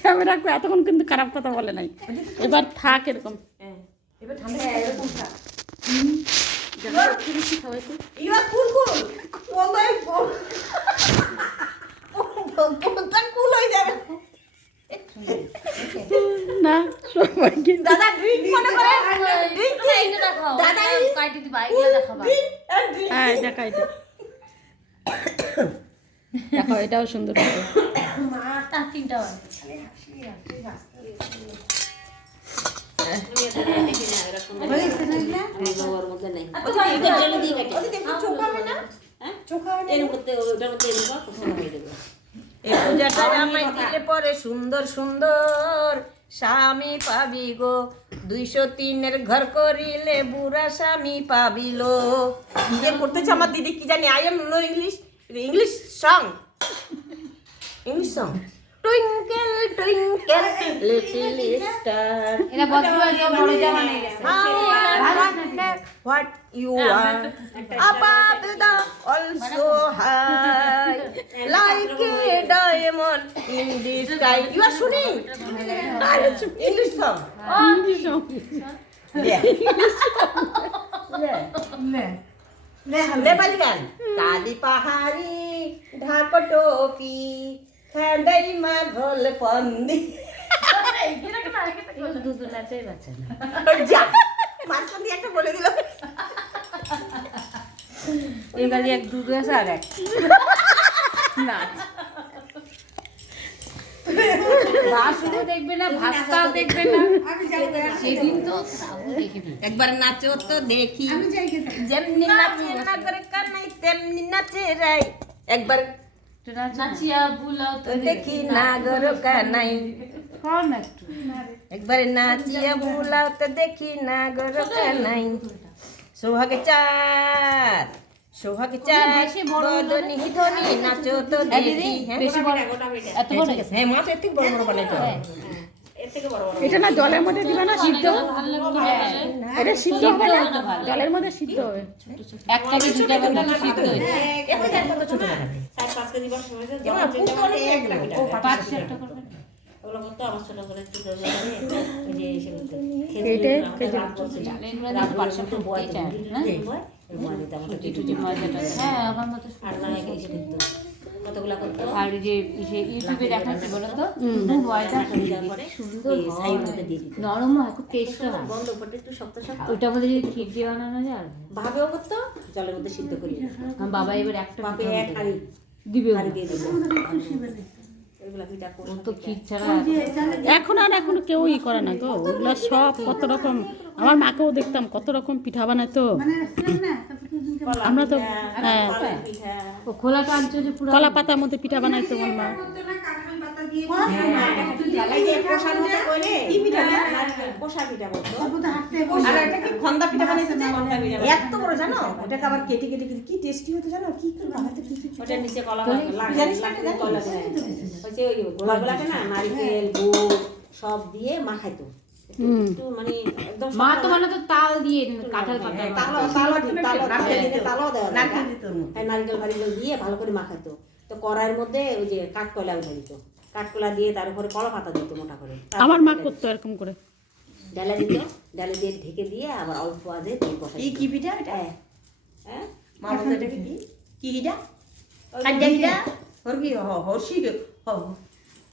Camera এতক্ষণ কিন্তু খারাপ কথা বলে নাই। এবার থাক এরকম। হ্যাঁ হয়ে যাবে। না সবাইকে দাদা ড্রিঙ্ক মনে করে? দাদা হ্যাঁ দেখা এটা দেখো এটাও সুন্দর পরে সুন্দর সুন্দর স্বামী পাবি গো দুইশো তিনের ঘর করিলে বুড়া স্বামী পাবিল করতেছে আমার দিদি কি জানি I'm no English English song English song twinkle twinkle little star এরা বর্তমানে বড় জামা নিয়ে গেছে what you are above the also high like a diamond in the sky you are shooting English song yeah Nepali গান কালি পাহাড়ি ঢাক টোপি মা মাঘল পন্দি দুধ নাচাই বাচ্চা না মাঝখান দিয়ে একটা বলে দিল। এবারে এক দুধ আছে আর এক। না। বাসনও দেখবে না ভাতটাও দেখবে না। সেদিন তো তাও দেখবে একবার নাচো তো দেখি। যেমনি নাচে নাগর কানাই তেমনি নাচে রাই। একবার নাচিয়া বুলাও তো দেখি। নাগর কানাই কর না একটু। একবার নাচিয়া ভুলাও তো দেখি নাগর কানাই সোহাগ চার সোহাগ চার বেশি বড় হলো না? বদনি ধনি নাচো তো দেখি হ্যাঁ? বেশি বড় এত বড় হ্যাঁ মাছ এত বড় বড় বানাইতে হবে। এটা না জলের মধ্যে দিবে না সিদ্ধ? এটা সিদ্ধ হবে না জলের মধ্যে সিদ্ধ হবে। একটা কি দুটা বানালে সিদ্ধ হয়ে যায়। এবার দেখ কত ছোট বানাবে এবার পুরো অনেক এক লাগে। ও পাঁচ সেটটা করবে। কেটে কেটে ডালের গুঁড়া দিয়ে পাঁচ সেটটা বয়ে যায় হ্যাঁ ছুটি টুটি মজাটা হ্যাঁ আমার মতো আর যে ইউটিউবে দেখাচ্ছে বলো তো দুধ ময়দা সুন্দর নরম হয় খুব টেস্ট হয়। ওইটার মধ্যে যদি ক্ষীর দিয়ে বানানো যায়। আর ভাবেও করতো জলের মধ্যে সিদ্ধ করি বাবা এবার একটা এক। হাঁড়ি দিবে হাঁড়ি দিয়ে দেবো এখন আর এখন কেউ ই করে না তো ওগুলো সব কত রকম আমার মাকেও দেখতাম কত রকম পিঠা বানাতো আমরা তো হ্যাঁ। কলা পাতার মধ্যে পিঠা বানাইতো আমার মা এই যে পোষার মতো করে কি পিঠা পোষা পিঠা বলতো আর এটা কি খন্দা পিঠা বানাইতে যায় খন্দা পিঠা এত বড় জানো? ওটাকে আবার কেটে কেটে কেটে কি টেস্টি হতো জানো? কি করে বানাতে কি কি নিচে কলা জানিস না, কলা হচ্ছে ওই গোলা গোলাকে না নারকেল গুড় সব দিয়ে মাখাইতো। মানে মা তো তাল দিয়ে কাঁঠাল পাতা তালো তালো তালো তালো দেওয়া নারকেল দিত ওর মধ্যে। হ্যাঁ। নারকেল ফারিকেল দিয়ে ভালো করে মাখাইতো তো কড়াইয়ের মধ্যে ওই যে কাঠকয়লা উঠে দিত। কাঠকয়লা দিয়ে তার উপরে কলা পাতা দিত মোটা করে। আমার মা করতো এরকম করে। ডালা দিত ডালে দিয়ে ঢেকে দিয়ে আবার অল্প আজে তেল কষাই এই কি পিঠা এটা হ্যাঁ? হ্যাঁ এটা বলতো কি কি হিডা খাদ্য কি হ হরসি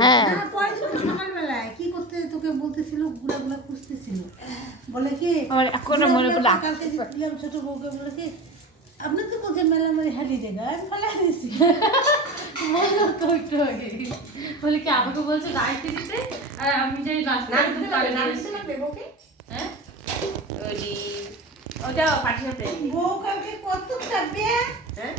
হ্যাঁ। কি করতে তোকে বলতেছিল গুড়া গুড়া খুঁজতেছিল। বলে কি আমার এখনও মনে পড়ল কালকে দিলাম ছোট বউকে বলে কি আপনি তো বলছেন মেলা হারিয়ে দেবে আমি ফেলে দিয়েছি বলল তো একটু আগে। বলে কি আমাকে বলছে দায়িত্ব দিতে আর আমি যাই রাস্তায় নাম দিতে হবে নাম দিতে লাগবে বউকে? হ্যাঁ? ওটা পাঠিয়ে বউ কালকে কত চাপবে হ্যাঁ?